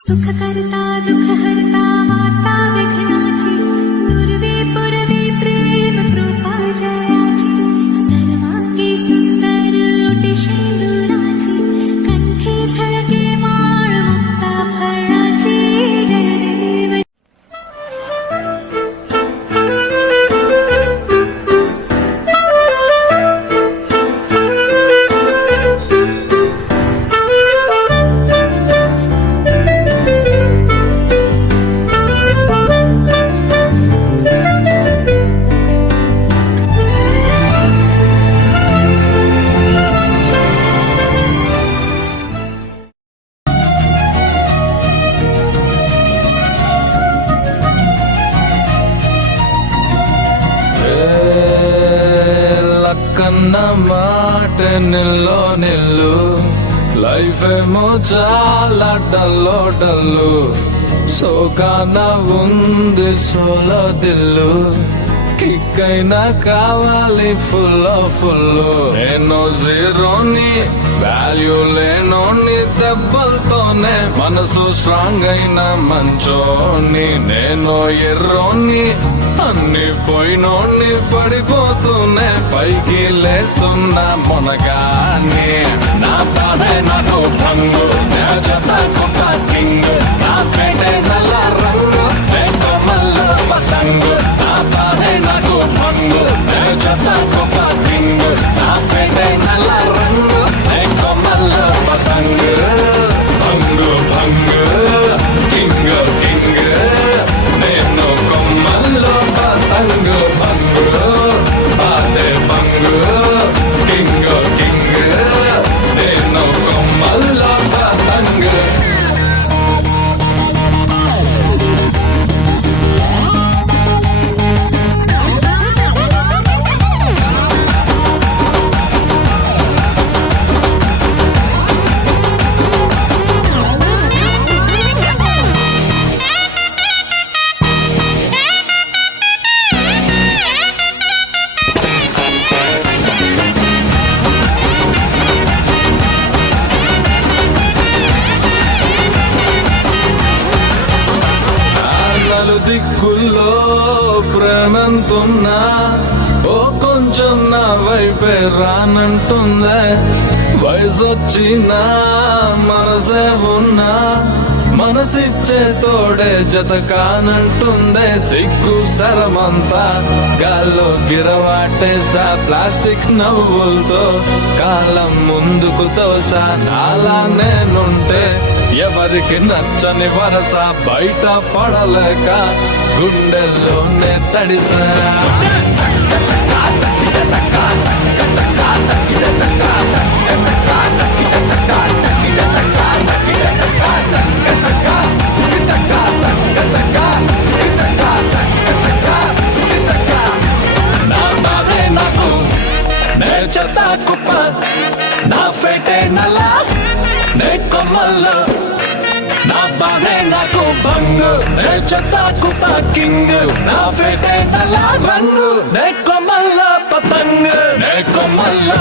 सुखकर्ता दुःखहर्ता वार्ता विघ्नाची पूर्वे पूर्वे प्रेम कृपा जयाची सर्वांगी सुंदर ओटी शेंदुराची कंठी झळके माळ मुक्ता फळाची जय देव లక్కన్న మాట నిల్లో నిల్లు లైఫ్ ఏమో చాలా డల్లు సోకాన ఉంది సోలో దిల్లు కిక్ అయినా కావాలి ఫుల్ నేను జీరోని వాల్యూ లేనోని దెబ్బలతోనే మనసు స్ట్రాంగ్ అయిన మంచోని నేను ఎర్రోని అన్ని పోయినోని పడిపోతూనే పైకి లేస్తున్నా మొనగాని నా బాధే నాకు భంగు నా జత కొత్త కింగ్ నా ఫేటే నల్ల రంగు కొమ్మల్ల పతంగు నా బాధే నాకు భంగు నా జత కొత్త కింగ్ నా ఫేటే నల్ల రంగు కొమ్మల్ల పతంగు భంగు భంగు కింగ్ కింగ్ నేను కొమ్మల్లో పతంగు భంగు బాధే భంగు కింగ్ కింగ్ నేను కొమ్మల్లో పతంగు దిక్కుల్లో ప్రేమంతున్నా ఓ కొంచెం నా వైపే రానంటుందే వయసొచ్చినా మనసే ఉన్నా మనసిచ్చే తోడే జత కానంటుందే సిగ్గు సరమంతా గాల్లో గిరవాటేసా ప్లాస్టిక్ నవ్వులతో కాలం ముందుకు తోసా నాలా నేనుంటే ఎవరికి నచ్చని వరస బయట పడలేక గుండెల్లోనే తడిసా నా బాధే నాకు నే చెత్త కుప్ప నా ఫేటే నల్ల నే కొమ్మల్లో నా బాధే నాకు భంగు నే చెత్త కుప్ప కింగ్ నా ఫేటే నల్ల రంగు నే కొమ్మల్లో పతంగు నే కొమ్మల్లో